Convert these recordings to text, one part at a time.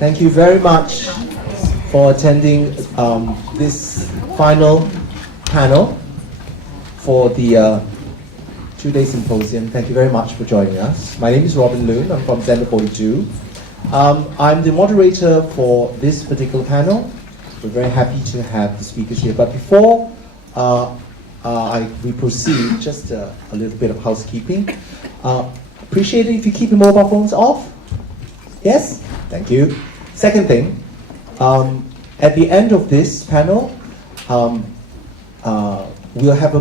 Thank you very much for attending this final panel for the two-day symposium. Thank you very much for joining us. My name is Robin Loon. I'm from Center 42. I'm the moderator for this particular panel. We're very happy to have the speakers here. But before we proceed, just a little bit of housekeeping. Appreciate it if you keep your mobile phones off. Yes? Thank you. Second thing, at the end of this panel, we'll have a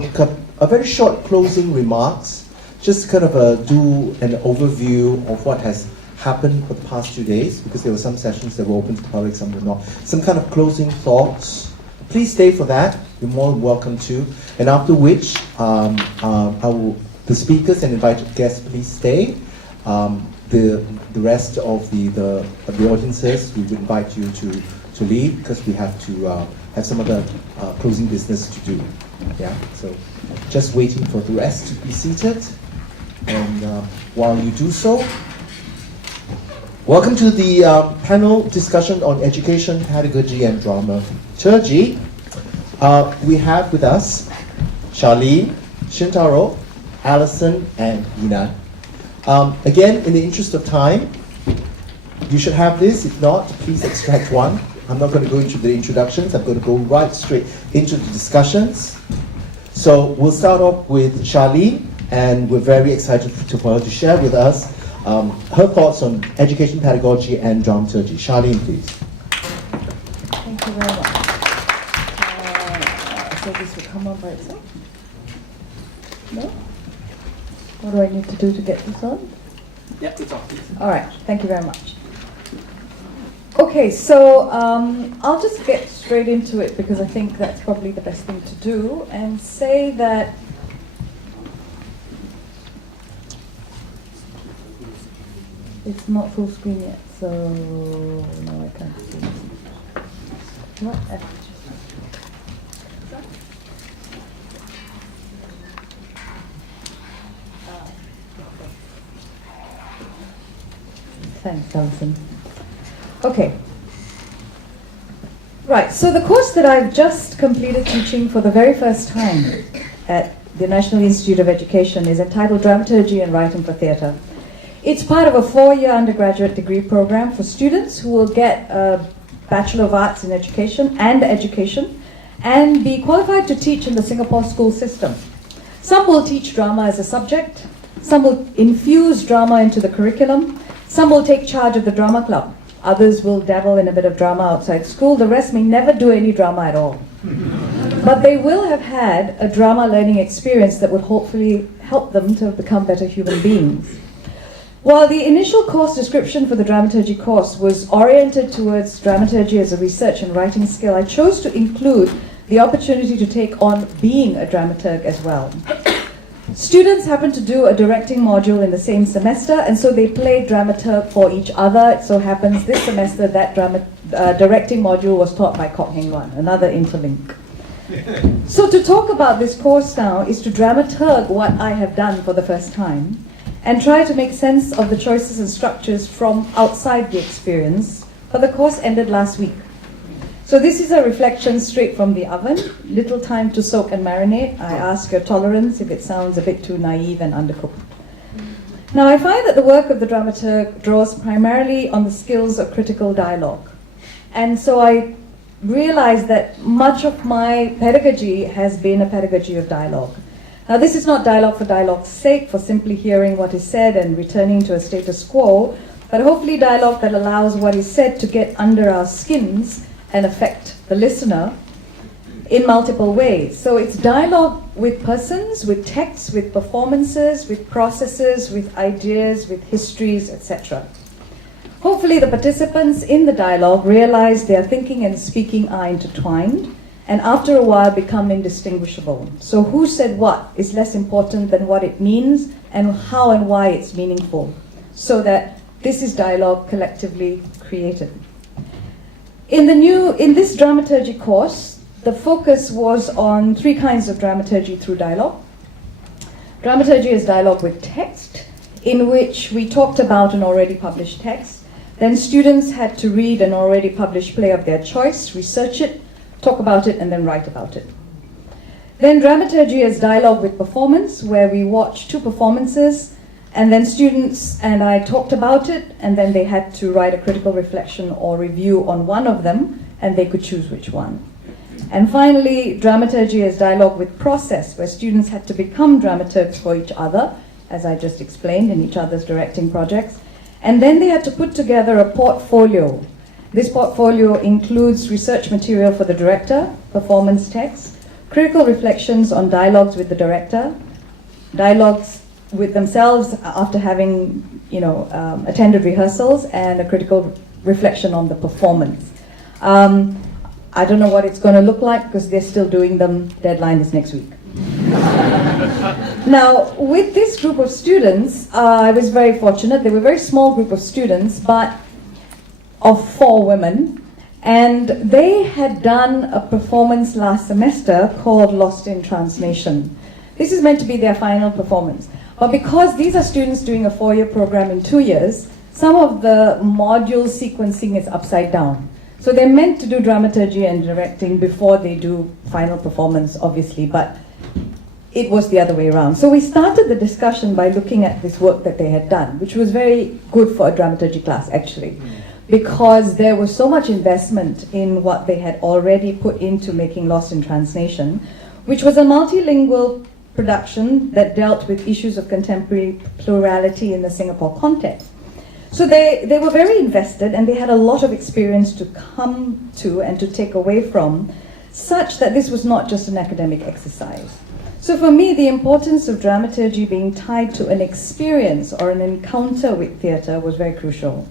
very short closing remarks, just kind of do an overview of what has happened for the past 2 days, because there were some sessions that were open to the public, some were not. Some kind of closing thoughts. Please stay for that. You're more than welcome to. And after which, the speakers and invited guests, please stay. The rest of the audiences, we would invite you to leave, because we have to have some other closing business to do. Yeah. So just waiting for the rest to be seated. And while you do so, welcome to the panel discussion on education, pedagogy, and dramaturgy. We have with us Charlene, Shintaro, Alyson, and Yinan. Again, in the interest of time, you should have this. If not, please extract one. I'm not going to go into the introductions. I'm going to go right straight into the discussions. So we'll start off with Charlene, and we're very excited for her to share with us her thoughts on education, pedagogy, and dramaturgy. Charlene, please. Thank you very much. So this will come on by itself? No? What do I need to do to get this on? Yeah, it's on. All right, thank you very much. Okay, so I'll just get straight into it, because I think that's probably the best thing to do, and say that it's not full screen yet, so no, I can't see it. What? Thanks, Alyson. Okay. Right, so the course that I've just completed teaching for the very first time at the National Institute of Education is entitled Dramaturgy and Writing for Theatre. It's part of a 4-year undergraduate degree program for students who will get a Bachelor of Arts in Education and be qualified to teach in the Singapore school system. Some will teach drama as a subject, some will infuse drama into the curriculum, some will take charge of the drama club. Others will dabble in a bit of drama outside school. The rest may never do any drama at all. But they will have had a drama learning experience that would hopefully help them to become better human beings. While the initial course description for the dramaturgy course was oriented towards dramaturgy as a research and writing skill, I chose to include the opportunity to take on being a dramaturg as well. Students happened to do a directing module in the same semester, and so they played dramaturg for each other. It so happens this semester that directing module was taught by Kok Heng Luan, another interlink. So to talk about this course now is to dramaturg what I have done for the first time, and try to make sense of the choices and structures from outside the experience, but the course ended last week. So this is a reflection straight from the oven, little time to soak and marinate. I ask your tolerance if it sounds a bit too naive and undercooked. Now I find that the work of the dramaturg draws primarily on the skills of critical dialogue. And so I realized that much of my pedagogy has been a pedagogy of dialogue. Now this is not dialogue for dialogue's sake, for simply hearing what is said and returning to a status quo, but hopefully dialogue that allows what is said to get under our skins and affect the listener in multiple ways. So it's dialogue with persons, with texts, with performances, with processes, with ideas, with histories, etc. Hopefully the participants in the dialogue realize their thinking and speaking are intertwined, and after a while become indistinguishable. So who said what is less important than what it means and how and why it's meaningful, so that this is dialogue collectively created. In this dramaturgy course, the focus was on 3 kinds of dramaturgy through dialogue. Dramaturgy is dialogue with text, in which we talked about an already published text, Then students had to read an already published play of their choice, research it, talk about it, and then write about it. Then dramaturgy is dialogue with performance, where we watched 2 performances, and then students and I talked about it, and then they had to write a critical reflection or review on one of them, and they could choose which one. And finally, dramaturgy is dialogue with process, where students had to become dramaturgs for each other, as I just explained, in each other's directing projects. And then they had to put together a portfolio. This portfolio includes research material for the director, performance text, critical reflections on dialogues with the director, dialogues with themselves after having, attended rehearsals, and a critical reflection on the performance. I don't know what it's going to look like because they're still doing them. Deadline is next week. Now, with this group of students, I was very fortunate. They were a very small group of students, but of 4 women. And they had done a performance last semester called Lost in Translation. This is meant to be their final performance. But because these are students doing a 4-year program in 2 years, some of the module sequencing is upside down. So they're meant to do dramaturgy and directing before they do final performance, obviously, but it was the other way around. So we started the discussion by looking at this work that they had done, which was very good for a dramaturgy class, actually, because there was so much investment in what they had already put into making Lost in Translation, which was a multilingual production that dealt with issues of contemporary plurality in the Singapore context. So they were very invested, and they had a lot of experience to come to and to take away from, such that this was not just an academic exercise. So for me, the importance of dramaturgy being tied to an experience or an encounter with theatre was very crucial.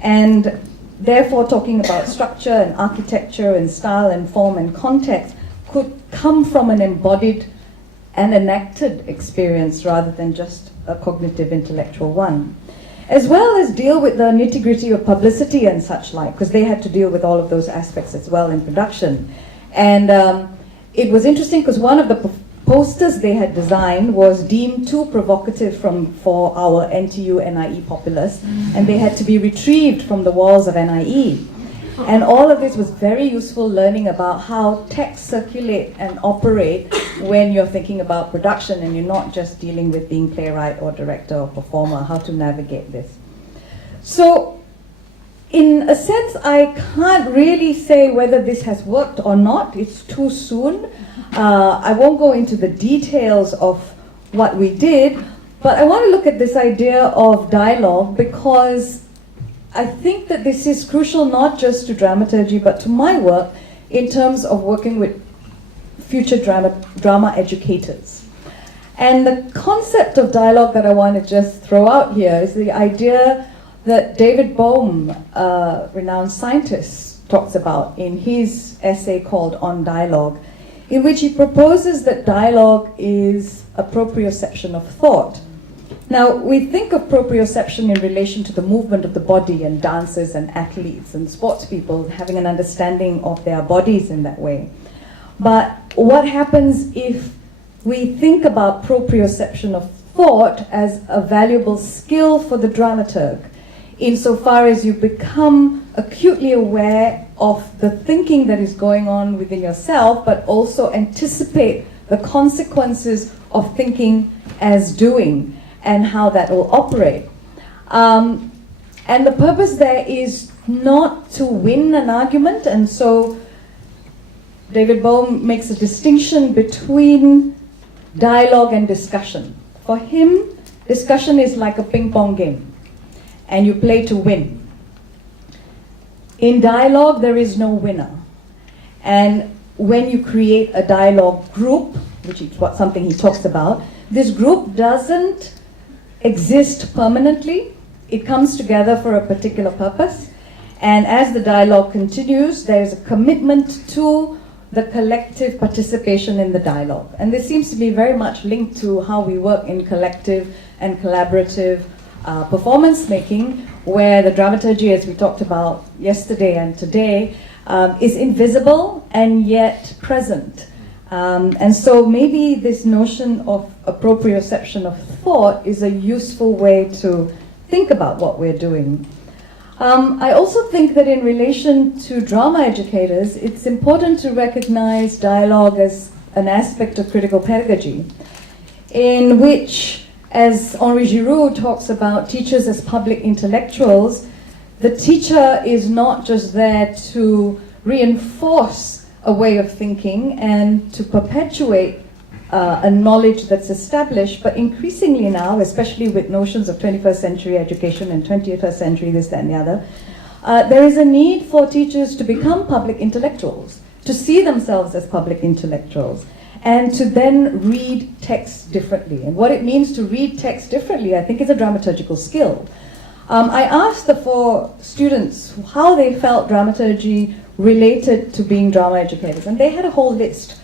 And therefore, talking about structure and architecture and style and form and context could come from an embodied and enacted experience rather than just a cognitive intellectual one. As well as deal with the nitty-gritty of publicity and such like, because they had to deal with all of those aspects as well in production. And it was interesting because one of the posters they had designed was deemed too provocative for our NTU NIE populace, and they had to be retrieved from the walls of NIE. And all of this was very useful learning about how texts circulate and operate when you're thinking about production and you're not just dealing with being playwright or director or performer, how to navigate this. So, in a sense, I can't really say whether this has worked or not. It's too soon. I won't go into the details of what we did, but I want to look at this idea of dialogue because I think that this is crucial not just to dramaturgy, but to my work in terms of working with future drama educators. And the concept of dialogue that I want to just throw out here is the idea that David Bohm, a renowned scientist, talks about in his essay called On Dialogue, in which he proposes that dialogue is a proprioception of thought. Now, we think of proprioception in relation to the movement of the body and dancers and athletes and sports people having an understanding of their bodies in that way. But what happens if we think about proprioception of thought as a valuable skill for the dramaturg, insofar as you become acutely aware of the thinking that is going on within yourself, but also anticipate the consequences of thinking as doing, and how that will operate. And the purpose there is not to win an argument, and so David Bohm makes a distinction between dialogue and discussion. For him, discussion is like a ping pong game, and you play to win. In dialogue, there is no winner. And when you create a dialogue group, which is something he talks about, this group doesn't exist permanently. It comes together for a particular purpose, and as the dialogue continues, there is a commitment to the collective participation in the dialogue. And this seems to be very much linked to how we work in collective and collaborative performance making, where the dramaturgy, as we talked about yesterday and today, is invisible and yet present. And so maybe this notion of a proprioception of thought is a useful way to think about what we're doing. I also think that in relation to drama educators, it's important to recognize dialogue as an aspect of critical pedagogy, in which, as Henri Giroux talks about teachers as public intellectuals, the teacher is not just there to reinforce a way of thinking and to perpetuate a knowledge that's established, but increasingly now, especially with notions of 21st century education and 21st century this, that, and the other, there is a need for teachers to become public intellectuals, to see themselves as public intellectuals, and to then read text differently. And what it means to read text differently, I think, is a dramaturgical skill. I asked the 4 students how they felt dramaturgy related to being drama educators, and they had a whole list.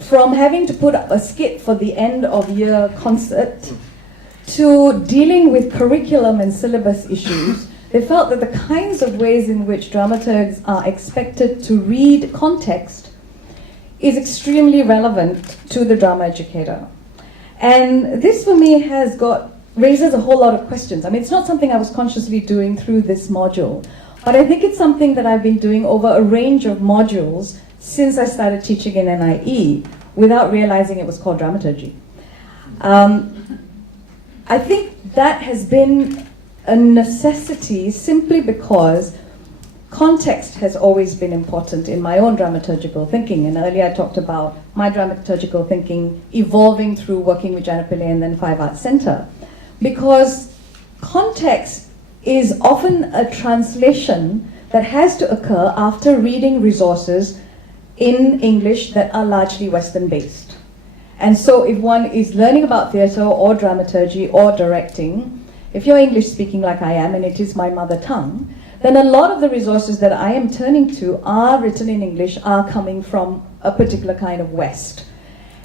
From having to put up a skit for the end of year concert to dealing with curriculum and syllabus issues, they felt that the kinds of ways in which dramaturgs are expected to read context is extremely relevant to the drama educator. And this for me raises a whole lot of questions. I mean, it's not something I was consciously doing through this module, but I think it's something that I've been doing over a range of modules since I started teaching in NIE, without realizing it was called dramaturgy. I think that has been a necessity simply because context has always been important in my own dramaturgical thinking. And earlier I talked about my dramaturgical thinking evolving through working with Janet Pillay and then Five Arts Center. Because context is often a translation that has to occur after reading resources in English that are largely Western-based. And so if one is learning about theatre or dramaturgy or directing, if you're English-speaking like I am, and it is my mother tongue, then a lot of the resources that I am turning to are written in English, are coming from a particular kind of West.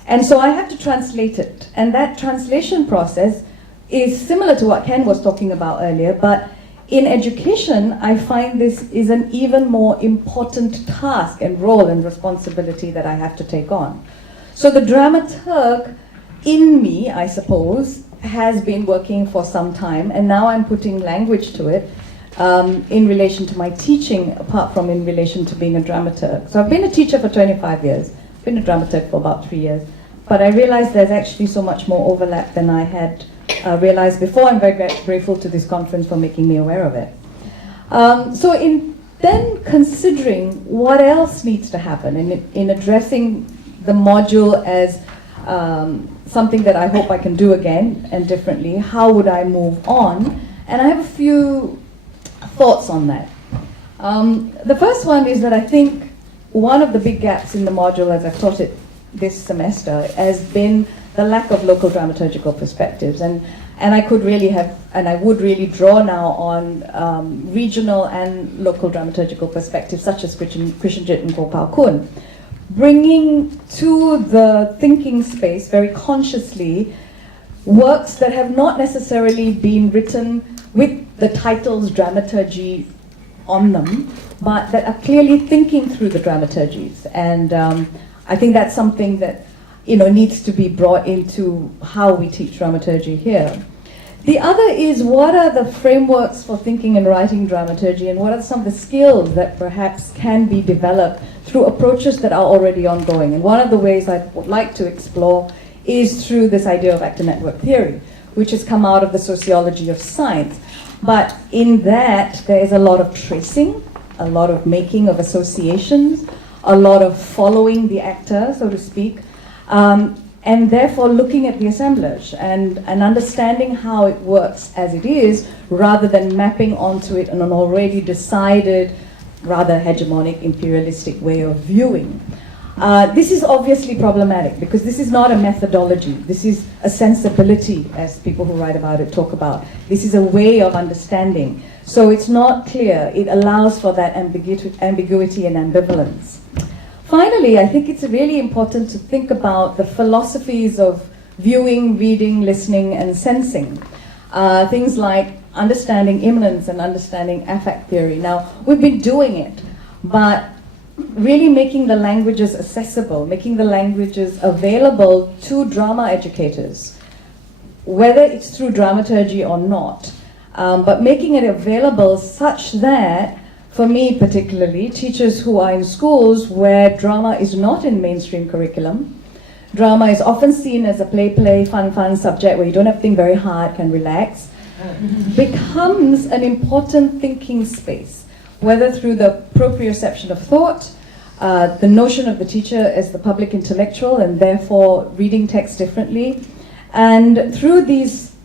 And so I have to translate it. And that translation process is similar to what Ken was talking about earlier, but in education, I find this is an even more important task and role and responsibility that I have to take on. So the dramaturg in me, I suppose, has been working for some time, and now I'm putting language to it in relation to my teaching, apart from in relation to being a dramaturg. So I've been a teacher for 25 years, been a dramaturg for about 3 years, but I realized there's actually so much more overlap than I had realized before. I'm very grateful to this conference for making me aware of it. So in then considering what else needs to happen in addressing the module as something that I hope I can do again and differently, how would I move on? And I have a few thoughts on that. The first one is that I think one of the big gaps in the module as I've taught it this semester has been the lack of local dramaturgical perspectives. And I could really have, and I would really draw now on regional and local dramaturgical perspectives such as Krishnajit and Gopal Kun, bringing to the thinking space very consciously works that have not necessarily been written with the titles dramaturgy on them, but that are clearly thinking through the dramaturgies. And I think that's something that needs to be brought into how we teach dramaturgy here. The other is, what are the frameworks for thinking and writing dramaturgy, and what are some of the skills that perhaps can be developed through approaches that are already ongoing? And one of the ways I would like to explore is through this idea of actor network theory, which has come out of the sociology of science. But in that, there is a lot of tracing, a lot of making of associations, a lot of following the actor, so to speak, and therefore looking at the assemblage and understanding how it works as it is, rather than mapping onto it an already decided, rather hegemonic, imperialistic way of viewing. This is obviously problematic because this is not a methodology. This is a sensibility, as people who write about it talk about. This is a way of understanding. So it's not clear. It allows for that ambiguity and ambivalence. Finally, I think it's really important to think about the philosophies of viewing, reading, listening, and sensing. Things like understanding immanence and understanding affect theory. Now, we've been doing it, but really making the languages accessible, making the languages available to drama educators, whether it's through dramaturgy or not, but making it available such that, for me particularly, teachers who are in schools where drama is not in mainstream curriculum, drama is often seen as a play, fun subject where you don't have to think very hard, can relax, becomes an important thinking space, whether through the proprioception of thought, the notion of the teacher as the public intellectual and therefore reading text differently, and through these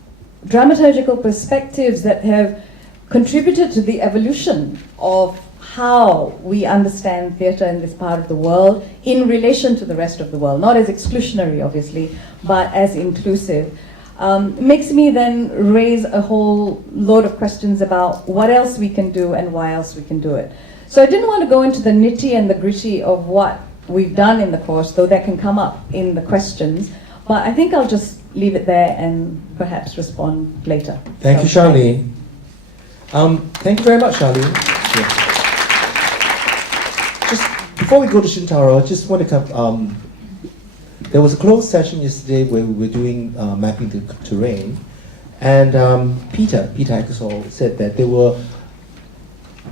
dramaturgical perspectives that have contributed to the evolution of how we understand theatre in this part of the world in relation to the rest of the world, not as exclusionary, obviously, but as inclusive. Makes me then raise a whole load of questions about what else we can do and why else we can do it. So I didn't want to go into the nitty and the gritty of what we've done in the course, though that can come up in the questions, but I think I'll just leave it there and perhaps respond later. Thank you, Charlene. Thank you very much, Charlene. Just before we go to Shintaro, I just want to come. There was a closed session yesterday where we were doing mapping the terrain, and Peter Eckersall said that there were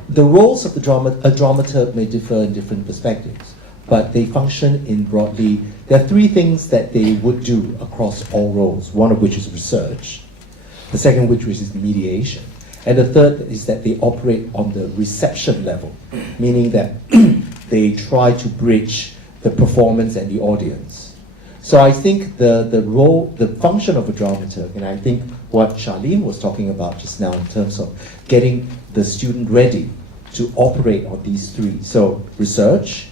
the roles of a dramaturg may differ in different perspectives, but they function in broadly. There are three things that they would do across all roles. One of which is research, the second which is mediation, and the third is that they operate on the reception level, meaning that they try to bridge the performance and the audience. So I think the role, the function of a dramaturg, and I think what Charlene was talking about just now in terms of getting the student ready to operate on these three. So research,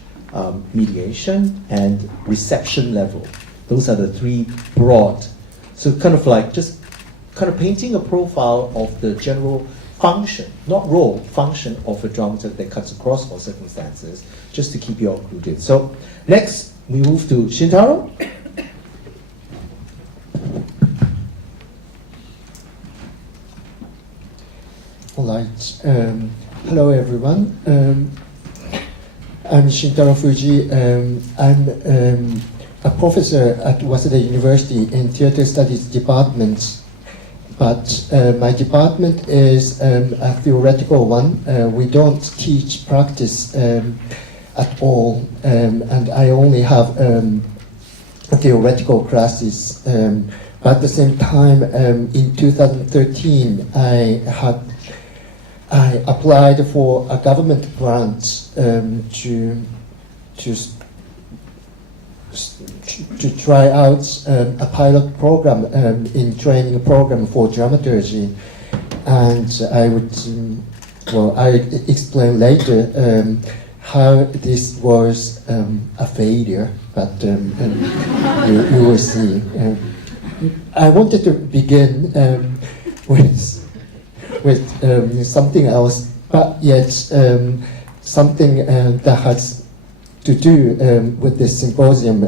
mediation, and reception level. Those are the three broad. So kind of like just kind of painting a profile of the general function, not role, function of a dramaturg that cuts across all circumstances, just to keep you all included. So next, we move to Shintaro. All right. Hello, everyone. I'm Shintaro Fujii. I'm a professor at Waseda University in Theatre Studies department. But my department is a theoretical one. We don't teach practice at all, and I only have theoretical classes. But at the same time, in 2013, I applied for a government grant to try out a pilot program in training program for dramaturgy, and I would I explain later how this was a failure, but you will see. I wanted to begin with something else, but yet something that has to do with this symposium.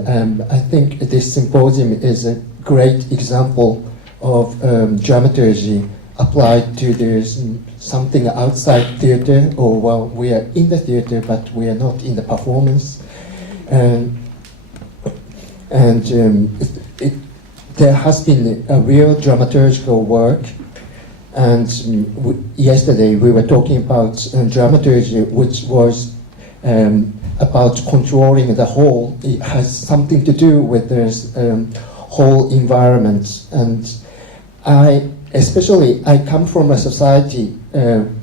I think this symposium is a great example of dramaturgy applied to there's something outside theatre, or well, we are in the theatre, but we are not in the performance. There has been a real dramaturgical work. And yesterday we were talking about dramaturgy, which was about controlling the whole. It has something to do with this whole environment. And I come from a society,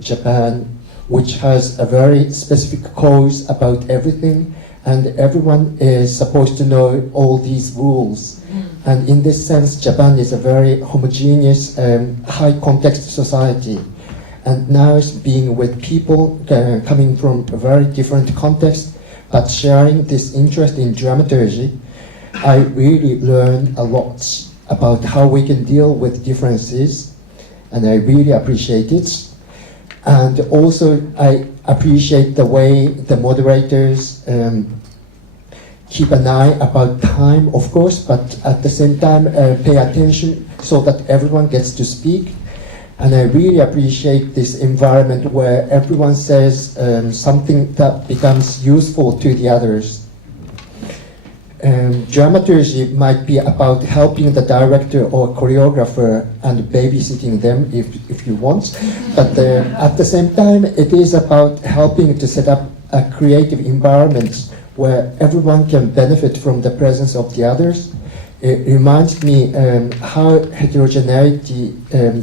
Japan, which has a very specific codes about everything, and everyone is supposed to know all these rules. And in this sense, Japan is a very homogeneous, high context society. And now it's being with people coming from a very different context, but sharing this interest in dramaturgy, I really learned a lot about how we can deal with differences, and I really appreciate it. And also, I appreciate the way the moderators keep an eye about time, of course, but at the same time pay attention so that everyone gets to speak. And I really appreciate this environment where everyone says something that becomes useful to the others. Dramaturgy might be about helping the director or choreographer and babysitting them if you want, but at the same time it is about helping to set up a creative environment where everyone can benefit from the presence of the others. It reminds me how heterogeneity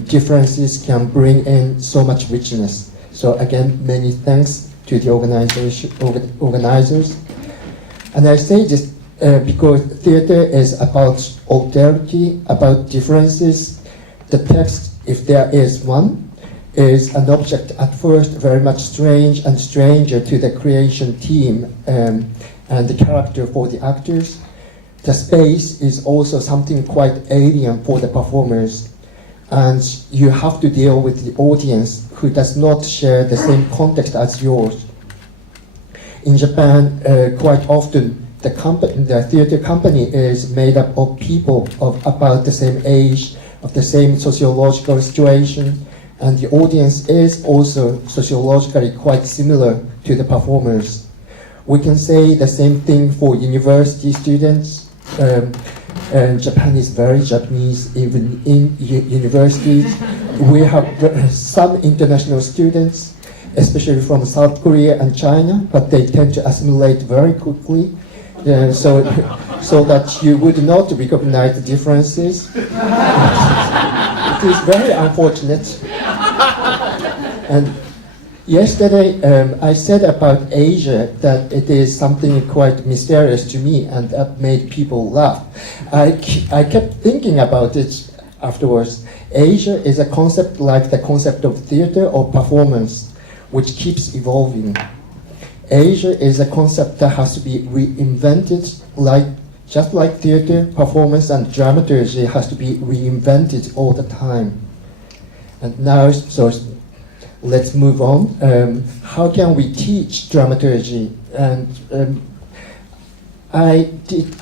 differences can bring in so much richness. So again, many thanks to the organizers. And I say this because theater is about alterity, about differences. The text, if there is one, is an object at first very much strange and stranger to the creation team and the character for the actors. The space is also something quite alien for the performers, and you have to deal with the audience who does not share the same context as yours. In Japan, quite often the theater company is made up of people of about the same age, of the same sociological situation, and the audience is also sociologically quite similar to the performers. We can say the same thing for university students. Japan is very Japanese, even in universities. We have some international students, especially from South Korea and China, but they tend to assimilate very quickly, so that you would not recognize the differences. It is very unfortunate. And yesterday, I said about Asia that it is something quite mysterious to me, and that made people laugh. I kept thinking about it afterwards. Asia is a concept like the concept of theater or performance, which keeps evolving. Asia is a concept that has to be reinvented, just like theater, performance, and dramaturgy has to be reinvented all the time. And now, so let's move on. How can we teach dramaturgy? And I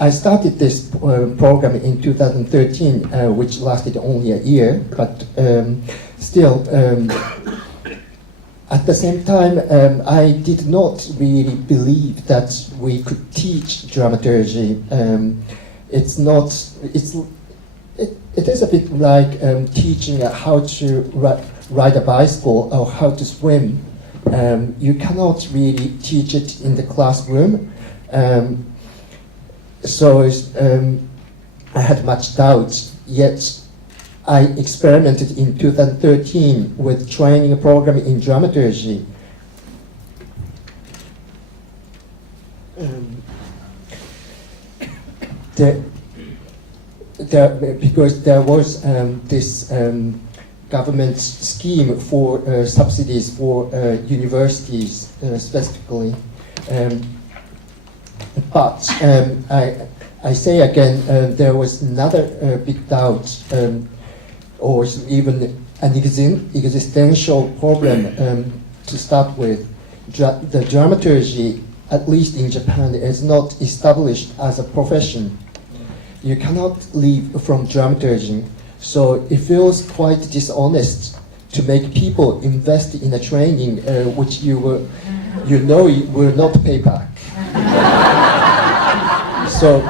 started this program in 2013, which lasted only a year, but still, at the same time, I did not really believe that we could teach dramaturgy. It is a bit like teaching how to ride a bicycle or how to swim. You cannot really teach it in the classroom. So I had much doubt, yet I experimented in 2013 with training a program in dramaturgy. Because there was this government scheme for subsidies for universities specifically. But I say again, there was another big doubt, or even an existential problem to start with. The dramaturgy, at least in Japan, is not established as a profession. You cannot live from dramaturgy, so it feels quite dishonest to make people invest in a training which you will not pay back. So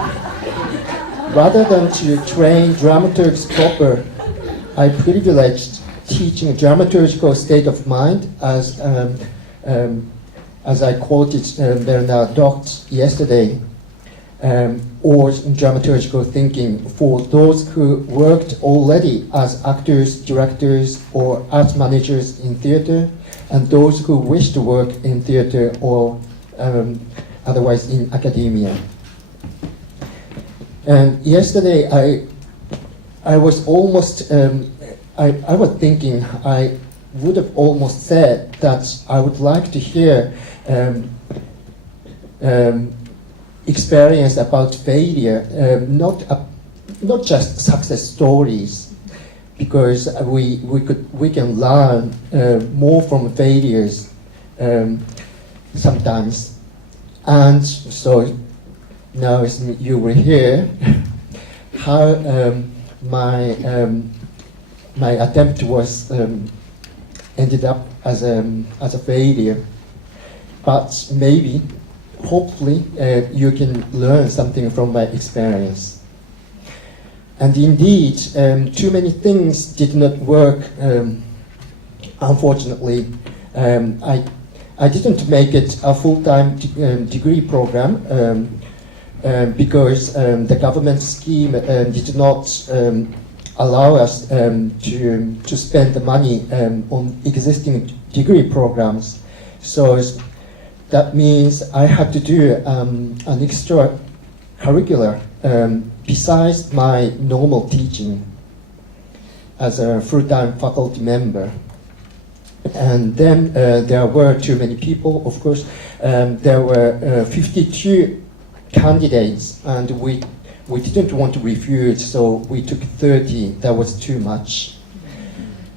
rather than to train dramaturgs proper, I privileged teaching a dramaturgical state of mind, as I quoted Bernard Docht yesterday, or dramaturgical thinking for those who worked already as actors, directors, or art managers in theater, and those who wish to work in theater or otherwise in academia. And yesterday I was almost, I was thinking, I would have almost said that I would like to hear experience about failure, not just success stories, because we can learn more from failures sometimes. And so now you will hear how my attempt was ended up as a failure, but maybe hopefully you can learn something from my experience. And indeed, too many things did not work. Unfortunately, I didn't make it a full-time degree program because the government scheme did not allow us to spend the money on existing degree programs. So that means I had to do an extra curricular besides my normal teaching as a full-time faculty member. And then there were too many people, of course. There were 52 candidates, and we didn't want to refuse, so we took 30. That was too much.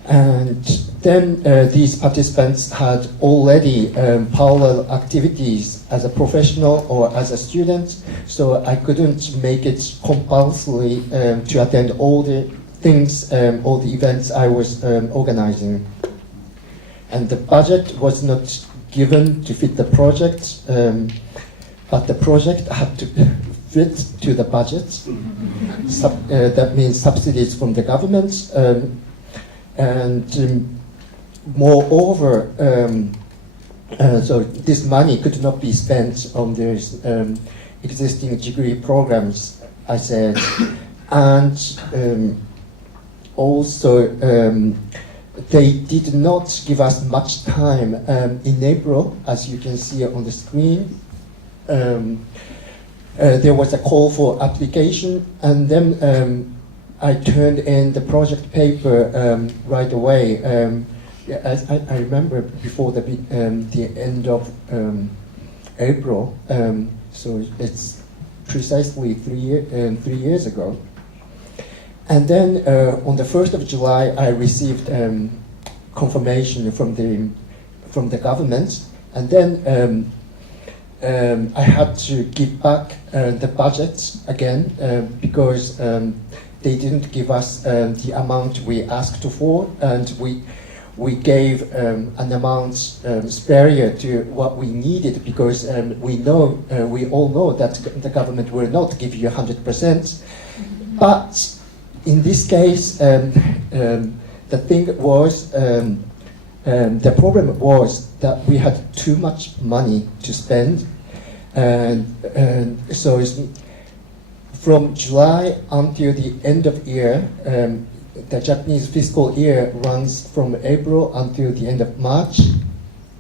And then these participants had already parallel activities as a professional or as a student, so I couldn't make it compulsory to attend all the things, all the events I was organizing. And the budget was not given to fit the project, but the project had to fit to the budget. That means subsidies from the government. And moreover, so this money could not be spent on these existing degree programs, I said. And also, they did not give us much time. In April, as you can see on the screen, there was a call for application, and then I turned in the project paper right away. As I remember before the end of April, so it's precisely 3 years ago. And then on the 1st of July, I received confirmation from the government, and then I had to give back the budget again because they didn't give us the amount we asked for, and we gave an amount superior to what we needed, because we all know that the government will not give you 100%. But in this case, the thing was, the problem was that we had too much money to spend, and so from July until the end of year, the Japanese fiscal year runs from April until the end of March,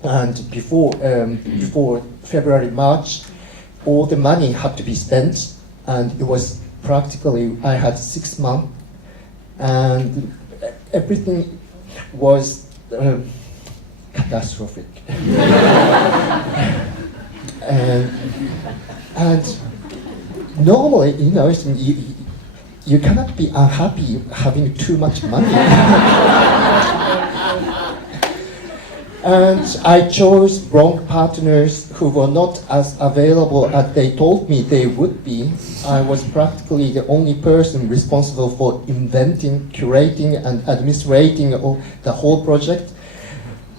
and before February, March, all the money had to be spent, and it was practically, I had 6 months, and everything was catastrophic. and normally, you cannot be unhappy having too much money. And I chose wrong partners who were not as available as they told me they would be. I was practically the only person responsible for inventing, curating, and administrating the whole project.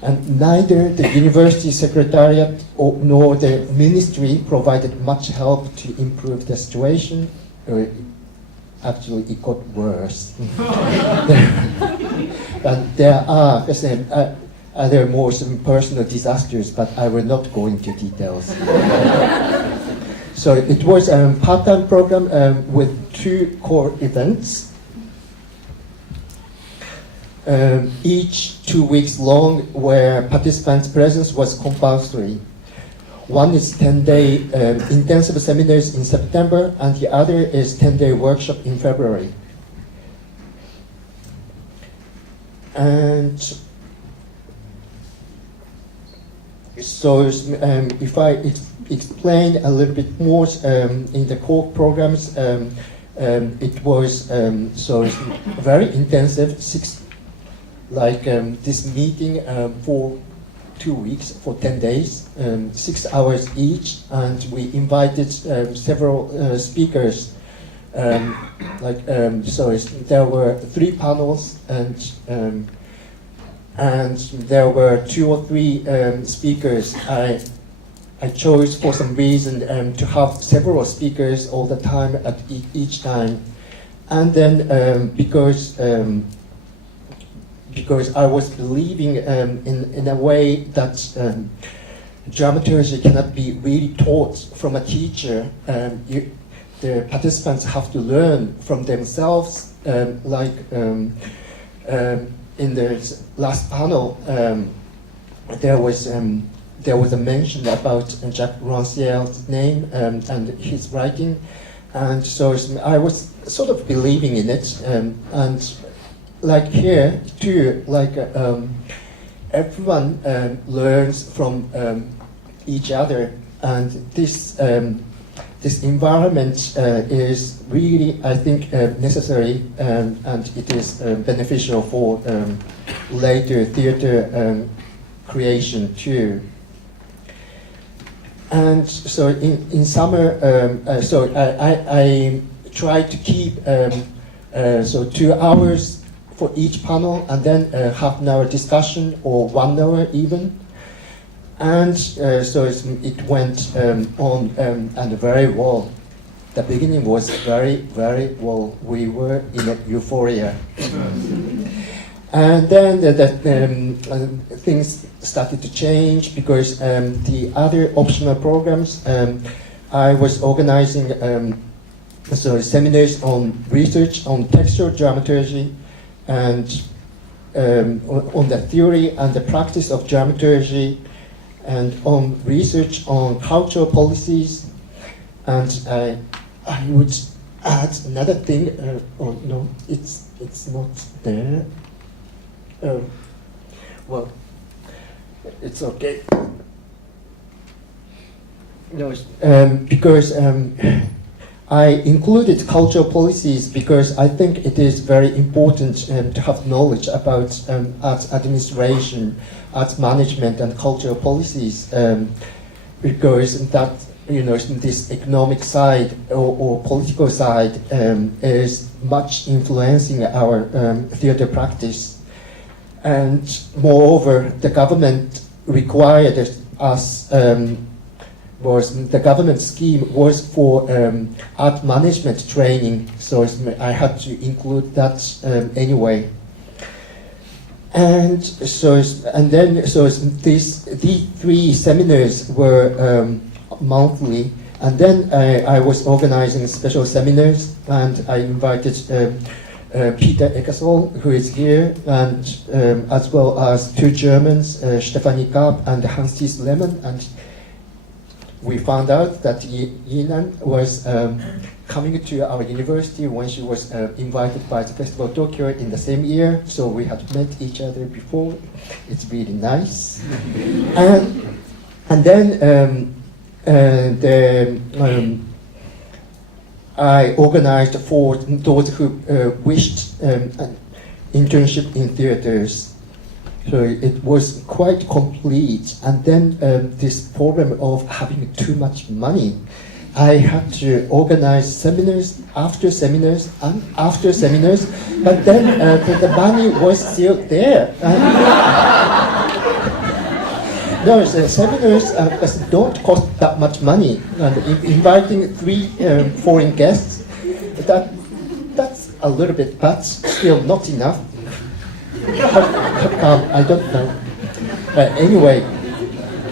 And neither the university secretariat nor the ministry provided much help to improve the situation. Actually, it got worse. But there are other more some personal disasters, but I will not go into details. So it was a part-time program with 2 core events, each 2 weeks long, where participants' presence was compulsory. One is 10-day intensive seminars in September, and the other is 10-day workshop in February. And so if I explain a little bit more in the core programs, it was so very intensive, this meeting for 2 weeks, for 10 days, 6 hours each, and we invited several speakers. So there were 3 panels, and there were 2 or 3 speakers I I chose for some reason to have several speakers all the time at each time. And then because I was believing in a way that dramaturgy cannot be really taught from a teacher. The participants have to learn from themselves, like in the last panel, there was a mention about Jacques Rancière's name and his writing, and so I was sort of believing in it, and like here too, like everyone learns from each other, and this environment is really, I think, necessary, and it is beneficial for later theater creation too. And so in summer, so I try to keep so 2 hours for each panel, and then half an hour discussion, or 1 hour even. And so it went on and very well. The beginning was very, very well. We were in a euphoria. And then things started to change because the other optional programs, I was organizing seminars on research on textual dramaturgy, and on the theory and the practice of dramaturgy, and on research on cultural policies. And I would add another thing. Oh no, it's not there. Well, it's okay. No, because I included cultural policies because I think it is very important to have knowledge about arts administration, arts management, and cultural policies, because that, you know, this economic side or political side is much influencing our theater practice. And moreover, the government required us, the government scheme was for art management training, so I had to include that anyway. And so, these 3 seminars were monthly, and then I was organizing special seminars, and I invited Peter Eckersol, who is here, and as well as 2 Germans, Stefanie Karp and Hans-Thies Lehmann, and we found out that Yinan was coming to our university when she was invited by the Festival of Tokyo in the same year, so we had met each other before. It's really nice. And then I organized for those who wished an internship in theaters. So it was quite complete. And then this problem of having too much money, I had to organize seminars after seminars and after seminars, but then the money was still there. No, the seminars don't cost that much money. And inviting 3 foreign guests, that's a little bit, but still not enough. I don't know. Anyway,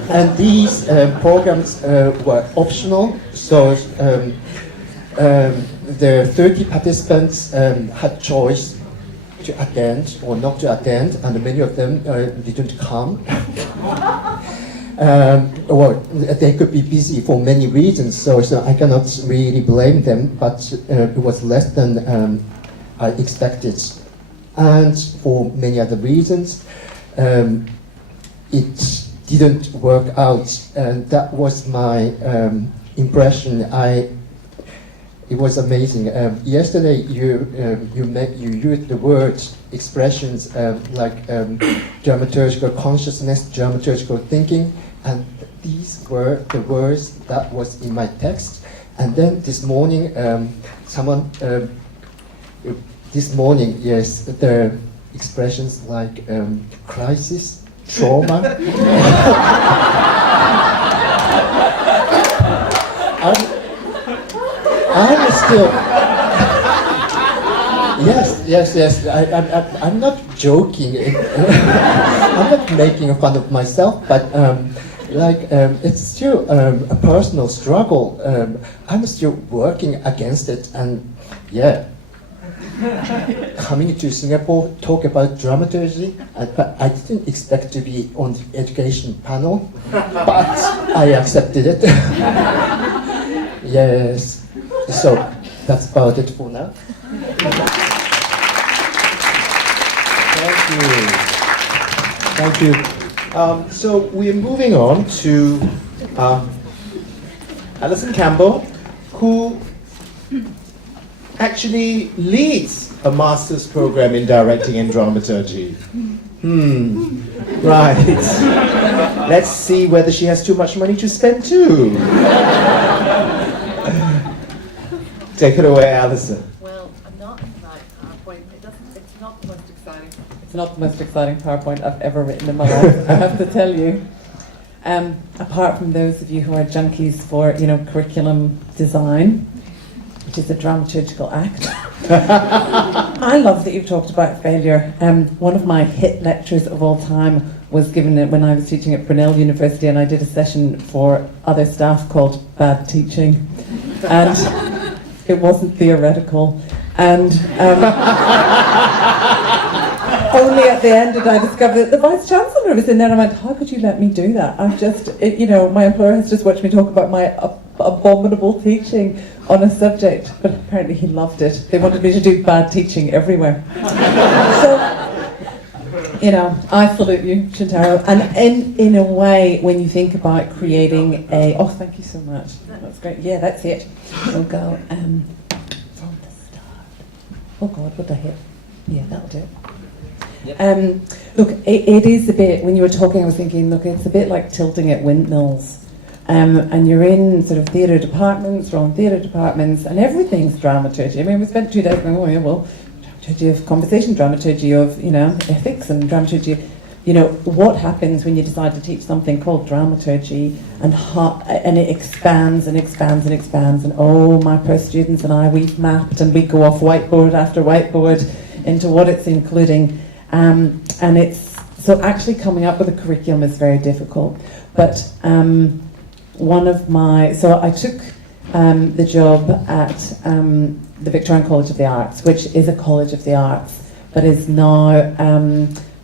and these programs were optional, so the 30 participants had choice to attend or not to attend, and many of them didn't come. Well, they could be busy for many reasons, so I cannot really blame them, but it was less than I expected. And for many other reasons, it didn't work out, and that was my impression. It was amazing. Yesterday, you used the words, expressions like dramaturgical consciousness, dramaturgical thinking, and these were the words that was in my text. And then this morning, yes, the expressions like crisis, trauma. I'm still. Yes. I'm not joking. I'm not making fun of myself, but it's still a personal struggle. I'm still working against it, and yeah. Coming to Singapore, talk about dramaturgy. I didn't expect to be on the education panel, but I accepted it. Yes. So that's about it for now. Thank you. So we're moving on to Alyson Campbell, who actually leads a master's program in directing and dramaturgy. Right. Let's see whether she has too much money to spend too. Take it away, Alyson. Well, I'm not in my PowerPoint. It's not the most exciting. It's not the most exciting PowerPoint I've ever written in my life, I have to tell you. Apart from those of you who are junkies for, curriculum design, which is a dramaturgical act. I love that you've talked about failure. One of my hit lectures of all time was given when I was teaching at Brunel University, and I did a session for other staff called Bad Teaching. And it wasn't theoretical. And only at the end did I discover that the Vice-Chancellor was in there, and I went, how could you let me do that? My employer has just watched me talk about my abominable teaching on a subject, but apparently he loved it. They wanted me to do bad teaching everywhere. So, I salute you, Shintaro. And in a way, when you think about creating thank you so much. That's great. Yeah, that's it. We'll go from the start. Oh God, what did I hit? Yeah, that'll do. Yep. Look, it is a bit, when you were talking, I was thinking, look, it's a bit like tilting at windmills. And you're in sort of theatre departments, wrong theatre departments, and everything's dramaturgy. I mean, we spent 2 days going, oh yeah, well, dramaturgy of conversation, dramaturgy of, ethics, and dramaturgy. What happens when you decide to teach something called dramaturgy, and it expands and expands and expands, and my first students and I, we've mapped, and we go off whiteboard after whiteboard into what it's including. And it's, so actually coming up with a curriculum is very difficult. But I took the job at the Victorian College of the Arts, which is a college of the arts, but is now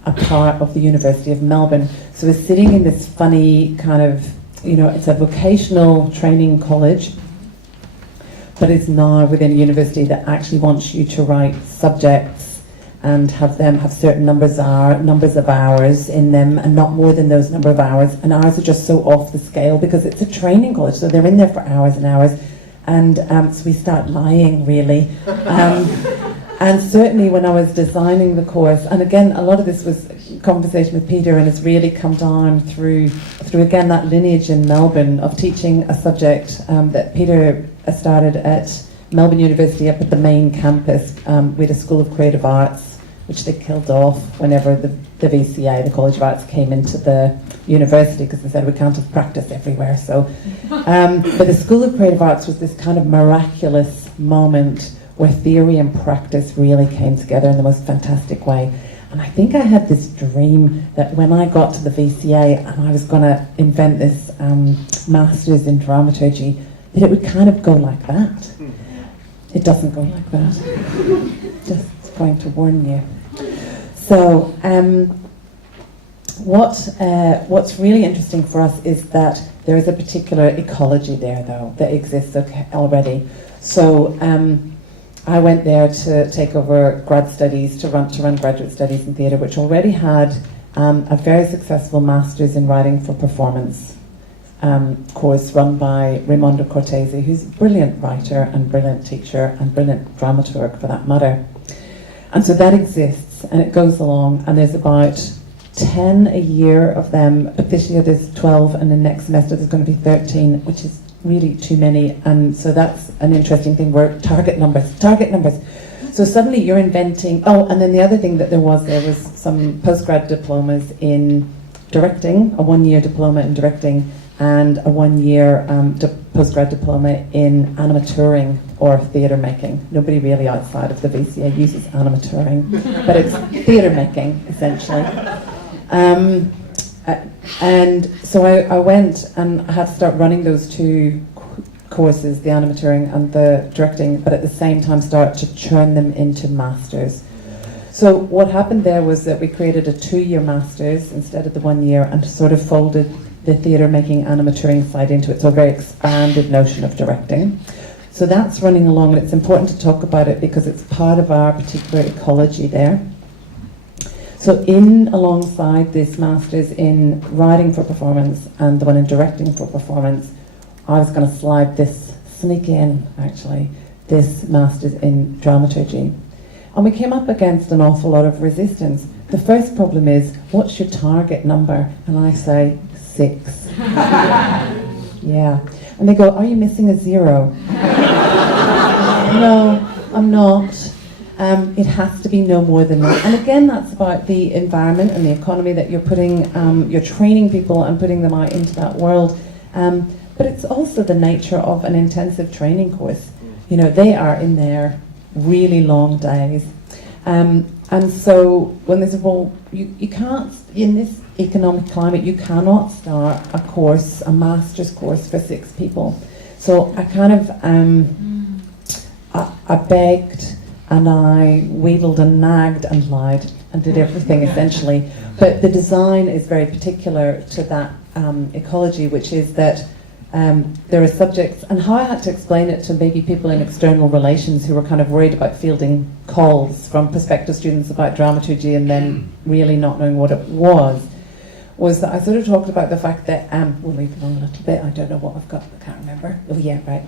a part of the University of Melbourne. So it's sitting in this funny kind of, it's a vocational training college, but it's now within a university that actually wants you to write subjects and have them have certain numbers of hours in them, and not more than those number of hours. And ours are just so off the scale because it's a training college, so they're in there for hours and hours. And so we start lying, really. And certainly when I was designing the course, and again, a lot of this was conversation with Peter, and it's really come down through again that lineage in Melbourne of teaching a subject that Peter started at Melbourne University up at the main campus with a School of Creative Arts, which they killed off whenever the VCA, the College of Arts, came into the university, because they said we can't have practice everywhere. So, but the School of Creative Arts was this kind of miraculous moment where theory and practice really came together in the most fantastic way. And I think I had this dream that when I got to the VCA and I was going to invent this master's in dramaturgy, that it would kind of go like that. It doesn't go like that. Just going to warn you. So, what's really interesting for us is that there is a particular ecology there, though, that exists already. So, I went there to take over grad studies, to run graduate studies in theatre, which already had a very successful master's in writing for performance course run by Raimondo Cortese, who's a brilliant writer and brilliant teacher and brilliant dramaturg for that matter. And so that exists, and it goes along, and there's about 10 a year of them, but this year there's 12, and the next semester there's going to be 13, which is really too many. And so that's an interesting thing, where target numbers. So suddenly you're inventing, and then the other thing that there was some postgrad diplomas in directing, a 1-year diploma in directing, and a 1-year postgrad diploma in animatouring or theatre making. Nobody really outside of the VCA uses animatouring, but it's theatre making, essentially. And so I went and I had to start running those two courses, the animatouring and the directing, but at the same time start to churn them into masters. So what happened there was that we created a 2-year masters instead of the 1 year, and sort of folded the theatre making animatouring side into it, so a very expanded notion of directing. So that's running along, and it's important to talk about it because it's part of our particular ecology there. So in alongside this master's in writing for performance and the one in directing for performance, I was going to sneak in actually, this master's in dramaturgy. And we came up against an awful lot of resistance. The first problem is, what's your target number? And I say, 6. Yeah. And they go, are you missing a 0? No, I'm not. It has to be no more than that. And again, that's about the environment and the economy that you're putting, you're training people and putting them out into that world. But it's also the nature of an intensive training course. You know, they are in there really long days. And so when they say, well, you can't, in this economic climate, you cannot start a course, a master's course for 6 people. So I kind of, I begged and I wheedled and nagged and lied and did everything essentially. But the design is very particular to that ecology, which is that there are subjects, and how I had to explain it to maybe people in external relations who were kind of worried about fielding calls from prospective students about dramaturgy and then really not knowing what it was that I sort of talked about the fact that, we'll leave it on a little bit, I don't know what I've got, I can't remember. Oh yeah, right.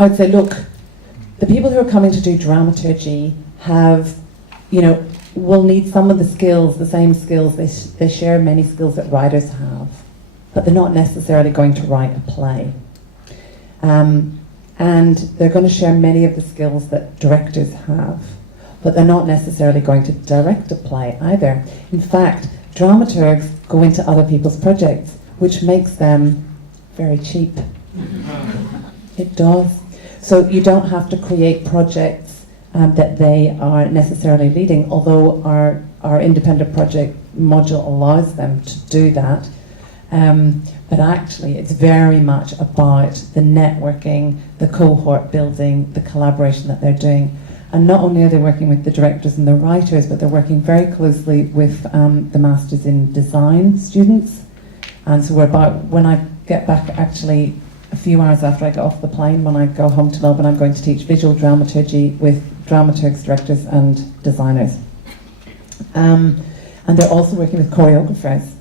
I would say, look, the people who are coming to do dramaturgy have, you know, will need some of the skills, the same skills. They share many skills that writers have, but they're not necessarily going to write a play. And they're going to share many of the skills that directors have, but they're not necessarily going to direct a play either. In fact, dramaturgs go into other people's projects, which makes them very cheap. It does. So you don't have to create projects that they are necessarily leading, although our independent project module allows them to do that. But actually it's very much about the networking, the cohort building, the collaboration that they're doing. And not only are they working with the directors and the writers, but they're working very closely with the Masters in Design students. And so when I get back actually a few hours after I get off the plane, when I go home to Melbourne, I'm going to teach visual dramaturgy with dramaturgs, directors and designers. And they're also working with choreographers.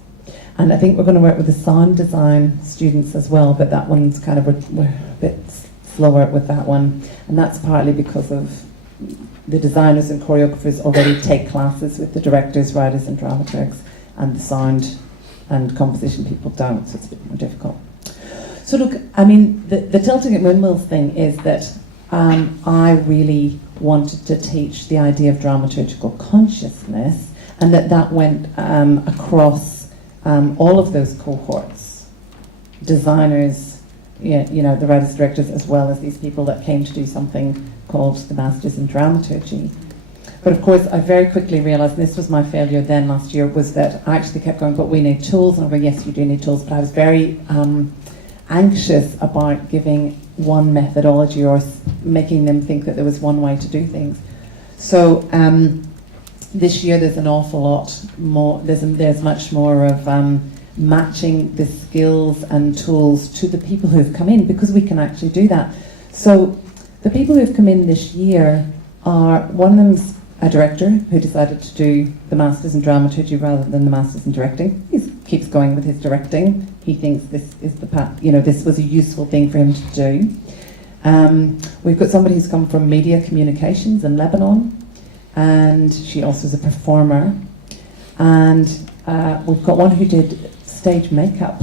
And I think we're going to work with the sound design students as well, but that one's kind of, we're a bit slower with that one. And that's partly because of the designers and choreographers already take classes with the directors, writers and dramaturgs, and the sound and composition people don't, so it's a bit more difficult. So look, I mean, the tilting at windmills thing is that I really wanted to teach the idea of dramaturgical consciousness, and that went across all of those cohorts, designers, you know, the writers, directors, as well as these people that came to do something called the Masters in Dramaturgy. But of course, I very quickly realised, and this was my failure then last year, was that I actually kept going, but we need tools, and I go, yes, you do need tools, but I was very anxious about giving one methodology or making them think that there was one way to do things. So this year there's an awful lot more, there's much more of matching the skills and tools to the people who've come in, because we can actually do that. So the people who've come in this year are, one of them's a director who decided to do the Masters in Dramaturgy rather than the Masters in Directing. He keeps going with his directing. He thinks this is the path, you know, this was a useful thing for him to do. We've got somebody who's come from media communications in Lebanon, and she also is a performer. And we've got one who did stage makeup,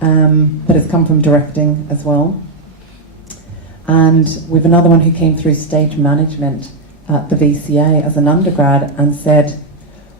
but has come from directing as well. And we've another one who came through stage management at the VCA as an undergrad and said,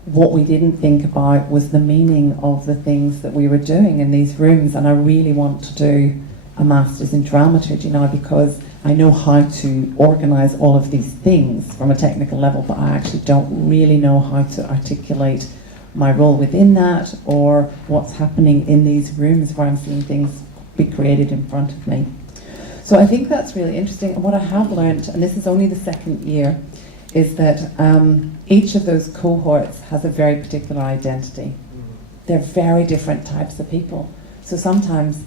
what we didn't think about was the meaning of the things that we were doing in these rooms. And I really want to do a master's in dramaturgy now, because I know how to organise all of these things from a technical level, but I actually don't really know how to articulate my role within that, or what's happening in these rooms where I'm seeing things be created in front of me. So I think that's really interesting. And what I have learned, and this is only the second year, is that each of those cohorts has a very particular identity. They're very different types of people. So sometimes,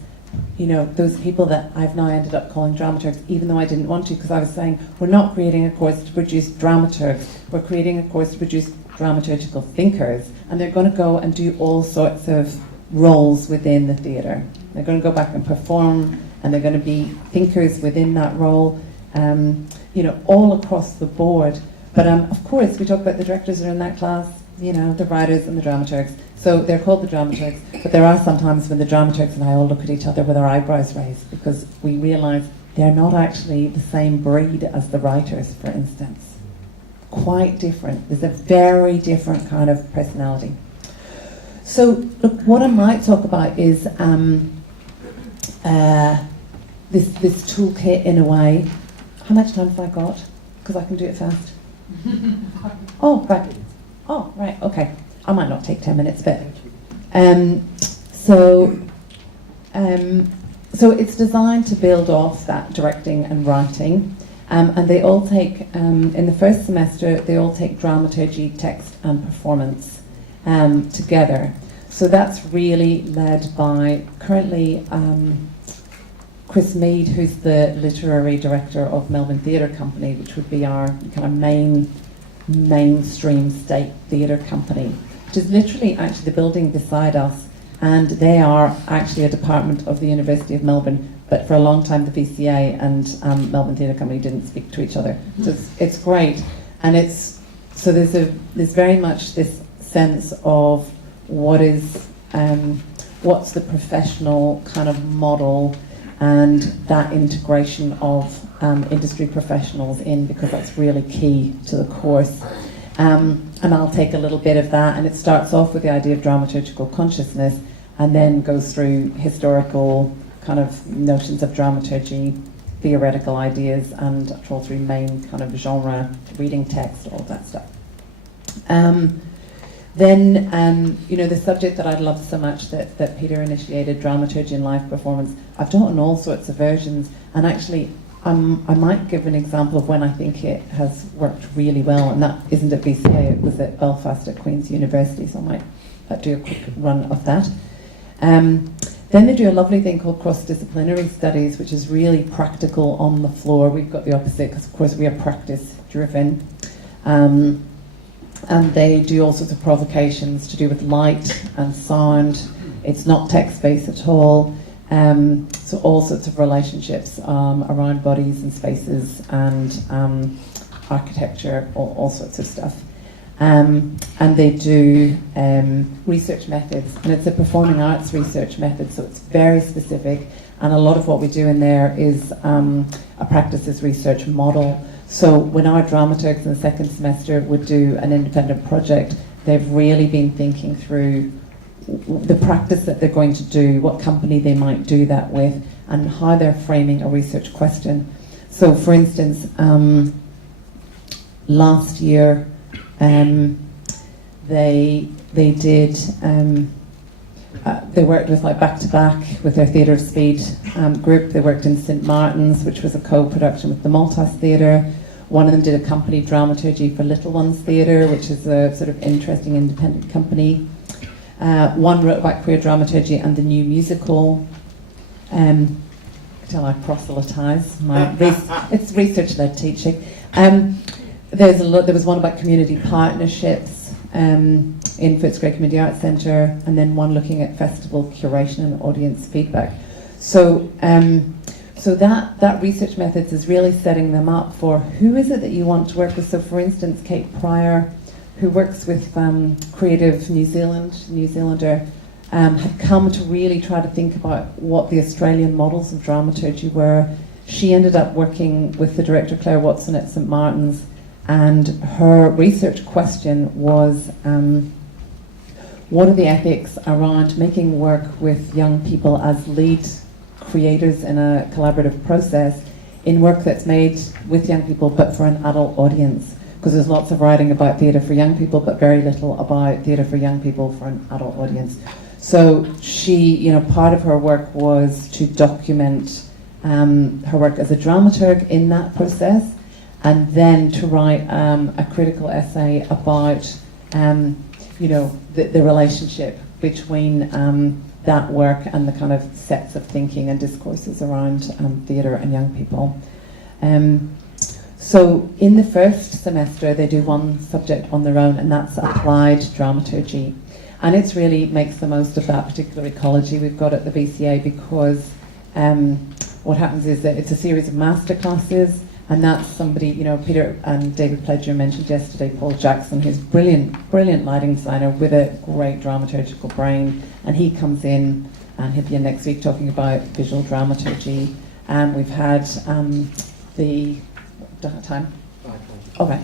you know, those people that I've now ended up calling dramaturgs, even though I didn't want to, because I was saying, we're not creating a course to produce dramaturgs, we're creating a course to produce dramaturgical thinkers, and they're going to go and do all sorts of roles within the theatre. They're going to go back and perform, and they're going to be thinkers within that role, you know, all across the board. But of course, we talk about the directors that are in that class, you know, the writers and the dramaturgs. So they're called the dramaturgs, but there are sometimes when the dramaturgs and I all look at each other with our eyebrows raised, because we realise they're not actually the same breed as the writers, for instance. Quite different. There's a very different kind of personality. So look, what I might talk about is this toolkit in a way. How much time have I got? Because I can do it fast. Oh, right. Oh, right, okay. I might not take 10 minutes, but so it's designed to build off that directing and writing, and they all take in the first semester they all take dramaturgy, text, and performance together. So that's really led by currently Chris Mead, who's the literary director of Melbourne Theatre Company, which would be our kind of mainstream state theatre company, which is literally actually the building beside us, and they are actually a department of the University of Melbourne, but for a long time the VCA and Melbourne Theatre Company didn't speak to each other. So it's great, and so there's very much this sense of what's the professional kind of model, and that integration of industry professionals in, because that's really key to the course. And I'll take a little bit of that, and it starts off with the idea of dramaturgical consciousness, and then goes through historical kind of notions of dramaturgy, theoretical ideas, and all through main kind of genre, reading text, all that stuff. Then, you know, the subject that I love so much that Peter initiated, dramaturgy and live performance, I've taught in all sorts of versions, and actually I might give an example of when I think it has worked really well, and that isn't at VCA, it was at Belfast at Queen's University, so I might do a quick run of that. Then they do a lovely thing called cross-disciplinary studies, which is really practical on the floor. We've got the opposite, because of course we are practice-driven. And they do all sorts of provocations to do with light and sound. It's not text-based at all. So all sorts of relationships around bodies and spaces and architecture, all sorts of stuff. And they do research methods, and it's a performing arts research method, so it's very specific, and a lot of what we do in there is a practices research model. So when our dramaturgs in the second semester would do an independent project, they've really been thinking through the practice that they're going to do, what company they might do that with, and how they're framing a research question. So for instance, last year they did they worked with like Back to Back with their Theatre of Speed group. They worked in St Martin's, which was a co-production with the Malthouse Theatre. One of them did a company dramaturgy for Little Ones Theatre, which is a sort of interesting independent company. One wrote about queer dramaturgy and the new musical. Till I proselytise. It's research-led teaching. There was one about community partnerships in Footscray Community Arts Centre, and then one looking at festival curation and audience feedback. So that research methods is really setting them up for who is it that you want to work with. So for instance, Kate Pryor, who works with Creative New Zealander, had come to really try to think about what the Australian models of dramaturgy were. She ended up working with the director Claire Watson at St Martin's, And her research question was, what are the ethics around making work with young people as lead creators in a collaborative process in work that's made with young people but for an adult audience? Because there's lots of writing about theatre for young people but very little about theatre for young people for an adult audience. So she, part of her work was to document her work as a dramaturg in that process, and then to write a critical essay about the relationship between that work and the kind of sets of thinking and discourses around theatre and young people. So in the first semester they do one subject on their own, and that's applied dramaturgy. And it really makes the most of that particular ecology we've got at the BCA, because what happens is that it's a series of masterclasses, and that's somebody, Peter and David Pledger mentioned yesterday, Paul Jackson, who's brilliant lighting designer with a great dramaturgical brain, and he comes in and he'll be in next week talking about visual dramaturgy. And we've had don't have time? Okay.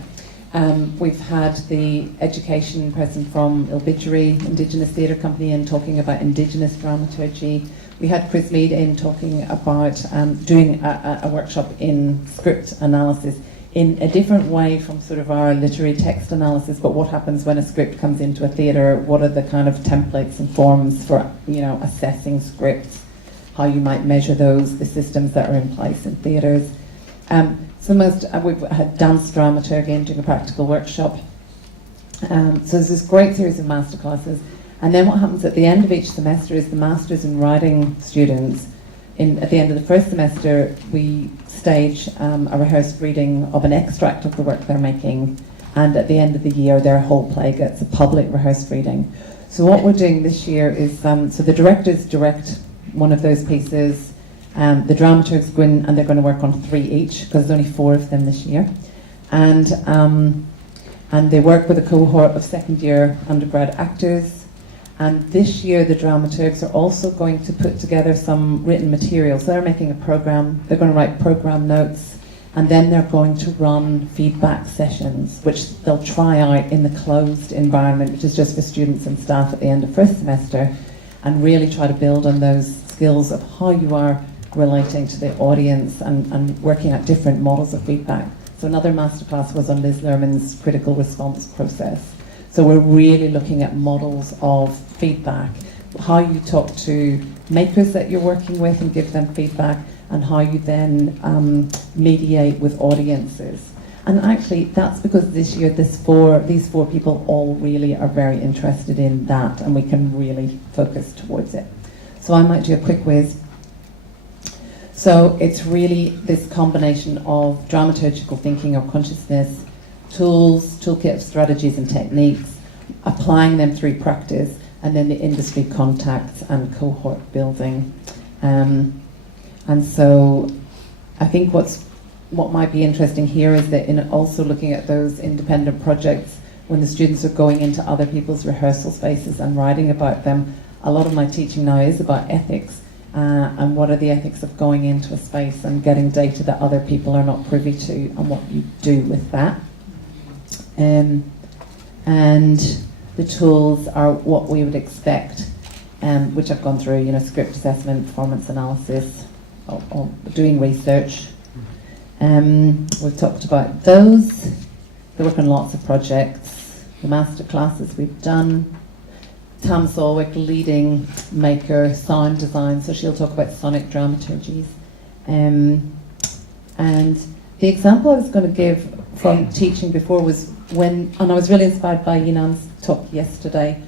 We've had the education person from Ilbidgery Indigenous Theatre Company in talking about Indigenous dramaturgy. We had Chris Mead in talking about doing a workshop in script analysis in a different way from sort of our literary text analysis, but what happens when a script comes into a theatre, what are the kind of templates and forms for assessing scripts, how you might measure those, the systems that are in place in theatres. We've had dance dramaturgy in doing a practical workshop. So there's this great series of masterclasses. And then what happens at the end of each semester is the Masters in Writing students, at the end of the first semester, we stage a rehearsed reading of an extract of the work they're making, and at the end of the year, their whole play gets a public rehearsed reading. So what we're doing this year is, so the directors direct one of those pieces, the dramaturgs go in and they're going to work on 3 each, because there's only 4 of them this year. And they work with a cohort of second-year undergrad actors. And this year the dramaturgs are also going to put together some written material. So they're making a program, they're going to write program notes, and then they're going to run feedback sessions, which they'll try out in the closed environment, which is just for students and staff at the end of first semester, and really try to build on those skills of how you are relating to the audience and working at different models of feedback. So another masterclass was on Liz Lerman's critical response process. So we're really looking at models of feedback, how you talk to makers that you're working with and give them feedback, and how you then mediate with audiences. And actually, that's because this year these four people all really are very interested in that, and we can really focus towards it. So I might do a quick whiz. So it's really this combination of dramaturgical thinking or consciousness, tools, toolkit of strategies and techniques, applying them through practice, and then the industry contacts and cohort building. And so I think what might be interesting here is that in also looking at those independent projects, when the students are going into other people's rehearsal spaces and writing about them, a lot of my teaching now is about ethics. And what are the ethics of going into a space and getting data that other people are not privy to, and what you do with that. And the tools are what we would expect, which I've gone through, script assessment, performance analysis, or doing research. We've talked about those. They work on lots of projects. The master classes we've done. Tam Solwick, leading maker, sound design, so she'll talk about sonic dramaturgies. And the example I was going to give from teaching before was and I was really inspired by Yinan's talk yesterday,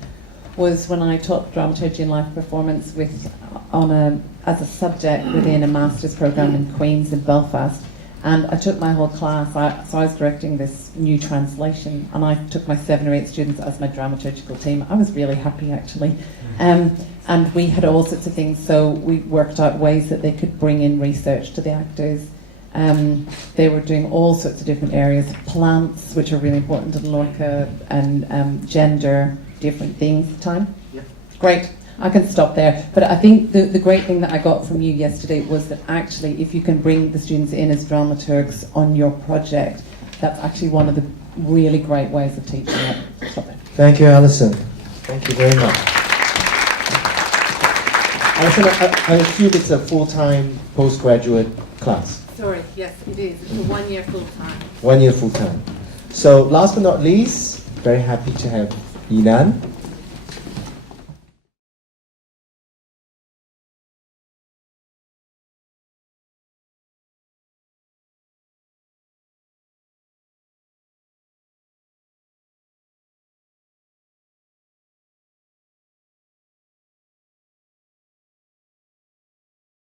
was when I taught dramaturgy and live performance as a subject within a master's programme in Queen's in Belfast. And I took my whole class, so I was directing this new translation, and I took my 7 or 8 students as my dramaturgical team. I was really happy, actually. And we had all sorts of things, so we worked out ways that they could bring in research to the actors. They were doing all sorts of different areas, plants, which are really important in Lorca, and gender, different things. Time? Yeah. Great. I can stop there. But I think the great thing that I got from you yesterday was that actually if you can bring the students in as dramaturgs on your project, that's actually one of the really great ways of teaching it. Thank you, Alyson. Thank you very much. Alyson, I assume it's a full-time postgraduate class. Sorry, yes, it is. It's a 1 year full time. 1 year full-time. So last but not least, very happy to have Yinan.